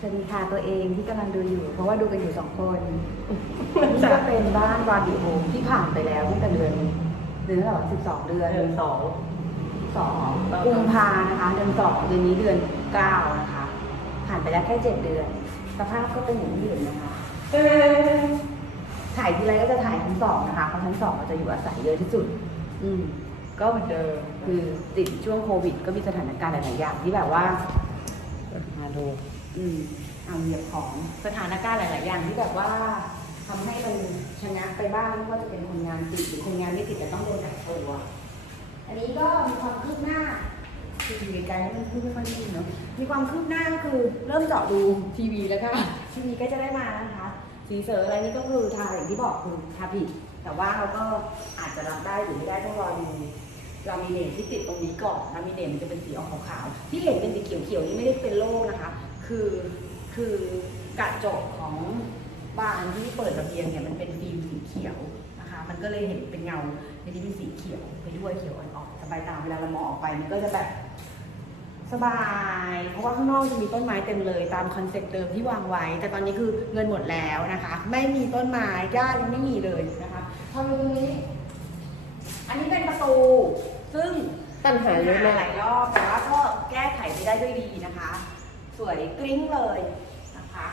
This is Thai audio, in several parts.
สวัสดีค่ะตัวเองที่กำลังดูอยู่ เพราะว่าดูกันอยู่สองคนนี่ก็เป็นบ้านวาบิโฮมที่ผ่านไปแล้วตั้งแต่เดือนเดือนเท่าไหร่สิบสองเดือน เดือนสองสองกุมภานะคะ เดือนสองเดือนนี้เดือนเก้านะคะ ผ่านไปแล้วแค่เจ็ดเดือน สภาพก็เป็นอย่างที่เห็นนะคะเอ๊ะถ่ายทีไรก็จะถ่ายชั้นสองนะคะเพราะชั้นสองเราจะอยู่อาศัยเยอะที่สุด อืม ก็เหมือนเดิมคือติดช่วงโควิด ก็มีสถานการณ์หลายๆอย่างที่แบบว่ามาดู อืมเอาเหยียบของสถานการณ์หลาย ๆ อย่างที่แบบว่าทำให้มันชะงักไปบ้างไม่ว่าจะเป็นคนงานติดหรือคนงานไม่ติดแต่ต้องโดนกักตัวอันนี้ก็มีความคืบหน้าคืออยู่ไกลๆแล้วมันพูดไม่ค่อยได้ยินเนาะมีความคืบหน้าก็คือเริ่มเจาะดูทีวีแล้วค่ะทีวีก็จะได้มานะคะ สีเสออะไรนี่ก็คือทาอย่างที่บอกคือทาผิด แต่ว่าเราก็อาจจะรับได้หรือไม่ได้ต้องรอดูลามิเนตที่ติดตรงนี้ก่อนลามิเนตมันจะเป็นสีออกขาวๆที่เห็นเป็นสีเขียวๆนี่ไม่ได้เป็นโล่นะคะ คือคือกระจกของบานที่เปิดระเบียงเนี่ยมันเป็นฟิล์มสีเขียวนะคะ มันก็เลยเห็นเป็นเงาในที่เป็นสีเขียวไปด้วยเขียวอ่อนๆสบายตาเวลาเรามองออกไปมันก็จะแบบสบาย เพราะว่าข้างนอกจะมีต้นไม้เต็มเลยตามคอนเซ็ปต์เดิมที่วางไว้ แต่ตอนนี้คือเงินหมดแล้วนะคะ ไม่มีต้นไม้หญ้ายังไม่มีเลยนะคะพอดูตรงนี้ อันนี้เป็นประตู ซึ่งปัญหาเยอะมากหลายรอบแต่ว่าก็แก้ไขไปได้ด้วยดีนะคะ สวยกริ้งเลยนะคะ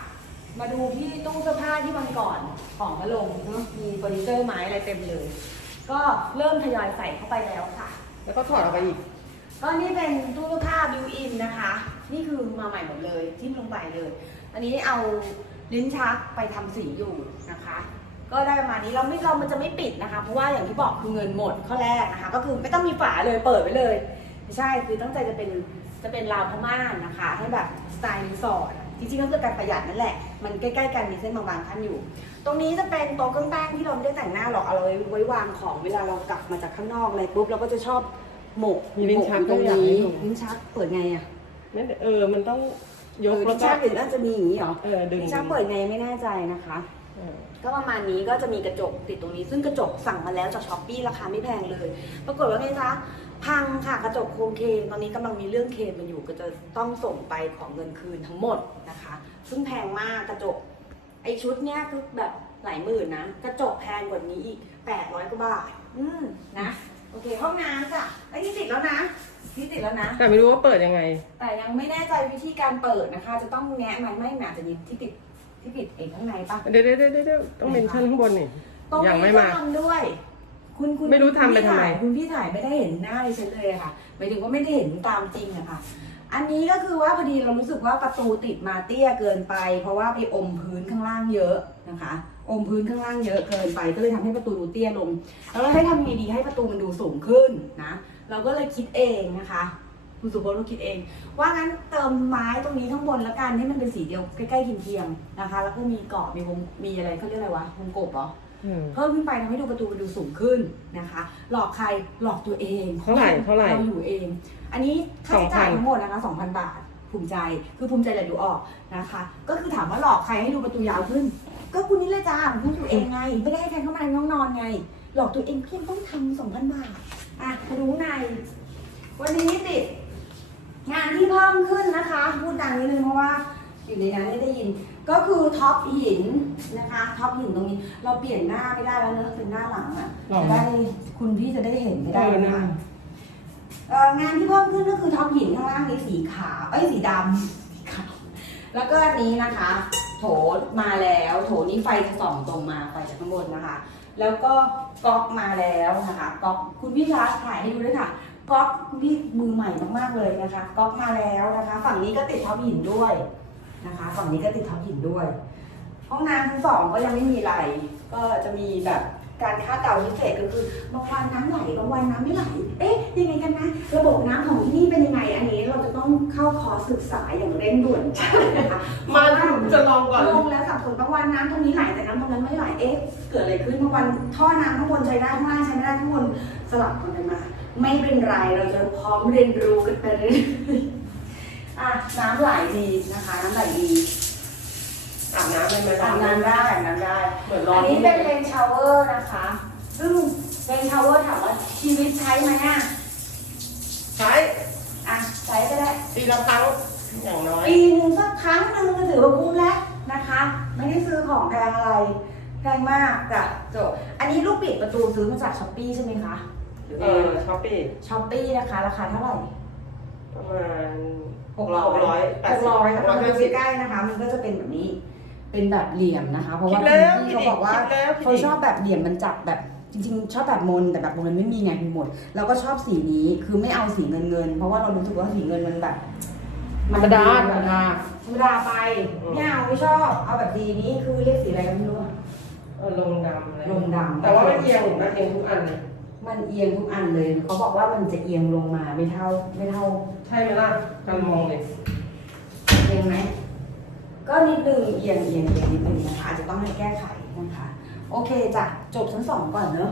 มาดูที่ตู้เสื้อผ้าที่วันก่อนของมาลงเนอะมีเฟอร์นิเจอร์ไม้อะไรเต็มเลย ก็เริ่มทยอยใส่เข้าไปแล้วค่ะ แล้วก็ถอดออกไปอีก ก็นี่เป็นตู้เสื้อผ้าบิวอินนะคะ นี่คือมาใหม่หมดเลยทิ่มลงไปเลย อันนี้เอาลิ้นชักไปทำสีอยู่นะคะ ก็ได้ประมาณนี้เราไม่เรามันจะไม่ปิดนะคะ เพราะว่าอย่างที่บอกคือเงินหมดข้อแรกนะคะ ก็คือไม่ต้องมีฝาเลยเปิดไว้เลยไม่ใช่คือตั้งใจจะเป็น จะเป็นราวพม่านนะคะ ให้แบบสไตล์รีสอร์ทจริงๆก็คือการประหยัดนั่นแหละ มันใกล้ๆกันมีเส้นบางๆขั้นอยู่ ตรงนี้จะเป็นโต๊ะเครื่องแป้งที่เราไม่ได้แต่งหน้าหรอกเอาไว้ไว้วางของเวลาเรากลับมาจากข้างนอกอะไรปุ๊บเราก็จะชอบหมกมีลิ้นชักหมอยู่ตรงด้วยอยากให้นี้ดูลิ้นชักเปิดไงอะนั่นเออ มันต้องยกเออแล้วลิ้นก็ชักหรือน่าจะมีอย่างนี้เหรอ เออดึง ลิ้นชักเปิดไงไม่แน่ใจนะคะเออ ก็ประมาณนี้ก็จะมีกระจกติดตรงนี้ ซึ่งกระจกสั่งมาแล้วจากช้อปปี้ราคาไม่แพงเลย ปรากฏว่าไงคะพังค่ะกระจกโครงเคมตอนนี้กำลังมีเรื่องเคมมันอยู่ก็จะต้องส่งไปของเงินคืนทั้งหมดนะคะ ซึ่งแพงมากกระจกไอชุดเนี้ยคือแบบหลายหมื่นนะ กระจกแพงกว่านี้อีก800กว่าบาท อืมนะ โอเค ห้องน้ำจ้ะไอ้นี่ติดแล้วนะนี่ติดแล้วนะ แต่ไม่รู้ว่าเปิดยังไง แต่ยังไม่แน่ใจวิธีการเปิดนะคะ จะต้องแงะมันไม่หนาจะมีที่ปิด ที่ปิดเองข้างในปะเดี๋ยวเดี๋ยวเดี๋ยวเดี๋ยวต้องเมนชั่นข้างบนนี่ ตรงยังไม่นี้ก็มา ทำด้วย คุณคุณไม่รู้ทำไปทำไม คุณพี่ถ่ายไม่ได้เห็นหน้าดิฉันเลยอะค่ะหมายถึงว่าไม่ได้เห็นตามจริงอะค่ะ อันนี้ก็คือว่าพอดีเรารู้สึกว่าประตูติดมาเตี้ยเกินไป เพราะว่าไปอมพื้นข้างล่างเยอะนะคะ อมพื้นข้างล่างเยอะเกินไป ก็เลยทำให้ประตูดูเตี้ยลง แล้วเราให้ทำยังไงดีให้ประตูมันดูสูงขึ้นนะ เราก็เลยคิดเองนะคะ คุณสุพจน์ก็คิดเอง ว่างั้นเติมไม้ตรงนี้ข้างบนแล้วกันให้มันเป็นสีเดียวใกล้ๆเคียงๆนะคะ แล้วก็มีกรอบมีวงมีอะไรเขาเรียกอะไรวะวงกบเหรอเออเพิ่มขึ้นไปทำให้ดูประตูมันดูสูงขึ้นนะคะ หลอกใครหลอกตัวเองเท่าไหร่เท่าไหร่เราอยู่เอง อันนี้ค่าใช้จ่าย2,000ทั้งหมดนะคะ2,000 บาทภูมิใจคือภูมิใจแหละดูออกนะคะ ก็คือถามว่าหลอกใครให้ดูประตูยาวขึ้น ก็คุณนี่เลยจ้าคุณอยู่เองไง ไม่ได้ให้ใครเข้ามาในห้องนอนไง หลอกตัวเองเพียงต้องทำ2,000บาทอะมาดูข้างใน วันนี้ติดงานที่เพิ่ม ขึ้นนะคะ พูดดังนิดนึงเพราะว่าอยู่ในนั้นไม่ได้ยิน ก็คือท็อปหินนะคะท็อปหินตรงนี้ เราเปลี่ยนหน้าไม่ได้แล้วเนอะเป็นหน้าหลังอะหรอ จะได้คุณพี่จะได้เห็นไม่ได้เออนะนะคะเอ่องานที่เพิ่มขึ้นก็คือท็อปหินข้างล่างนี้สีขาวเอ้ยสีดำสีขาวแล้วก็อันนี้นะคะ โถมาแล้ว โถนี้ไฟจะส่องตรงมาไฟจากข้างบนนะคะ แล้วก็ก๊อกมาแล้วนะคะก๊อกคุณพี่คะถ่ายให้ดูด้วยค่ะ ก๊อกนี่มือใหม่มากๆเลยนะคะก๊อกมาแล้วนะคะ ฝั่งนี้ก็ติดท็อปหินด้วยนะคะ ฝั่งนี้ก็ติดท็อปหินด้วย ห้องน้ำชั้นสองก็ยังไม่มีอะไร ก็จะมีแบบการคาดเดาพิเศษก็คือบางวันน้ำไหลบางวันน้ำไม่ไหล เอ๊ะยังไงกันนะ ระบบน้ำของที่นี่เป็นยังไงอันนี้เราจะ ต้องเข้าคอร์สศึกษาอย่างเร่งด่วนใช่นะคะมาถึงจะลองก่อนลงแล้วสับสนบางวันน้ำตรงนี้ไหลแต่น้ำตรงนั้นไม่ไหลเอ๊ะเกิดอะไรขึ้นบางวันท่อน้ำข้างบนใช้ได้ข้างล่างใช้ไม่ได้ข้างบนสลับกันไปมา ไม่เป็นไรเราจะพร้อมเรียนรู้กันไปเรื่อยๆอะน้ำไหลดีนะคะน้ำไหลดีอาบน้ำได้ไหมอาบน้ำได้อาบน้ำได้เหมือนร้ออันนนี้เป็นเลนชาวเวอร์นะคะ ซึ่งเลนชาวเวอร์ถามว่าชีวิตใช้ไหมอะใช้อะใช้ก็ได้ ปีละครั้งปอย่างน้อย ปีหนึ่งสักครั้งหนึ่งก็ถือว่าคุ้มแล้วนะคะ ไม่ได้ซื้อของแพงอะไร แพงมากจ้ะจบอันนี้ลูกปิดประตูซื้อมาจากช้อปปี้ใช่ไหมคะหรือเอไงอช้อปปี้ช้อปปี้นะคะ ราคาเท่าไหร่ประมาณหกร้อยหกร้อยแปหดกสิบร้อยหถ้ากร้อยเราแปดดูสิบใกล้ๆนะคะ มันก็จะเป็นแบบนี้ เป็นแบบเหลี่ยมนะคะ เพราะว่าคิดแล้วพี่เขาบอกว่าคิดแล้วคิดอีกเขาชอบแบบเหลี่ยมมันจับแบบ จริงๆ ชอบแบบมนแต่แบบมนมันไม่มีไงมีหมด เราก็ชอบสีนี้คือไม่เอาสีเงินเงินๆเพราะว่าเรารู้สึกว่าสีเงินมันแบบธรรมดาธรรมดาธรรมดาไปไม่เอาไม่ชอบเอาแบบดีนี้คือเรียกสีอะไรก็ไม่รู้อะเออลงดำอะไรลงดำแต่ว่ามันเอียงมันเอียงทุกอันเลยมันเอียงทุกอันเลยเขาบอกว่ามันจะเอียงลงมาไม่เท่าไม่เท่า ใช่ไหมล่ะกันมองเลยเอียงไหมก็นิดนึงเอียงเอียงเอียงนิดนึงนะคะอาจจะต้องให้แก้ไขนะคะ โอเคจ้ะจบชั้นสองก่อนเนอะ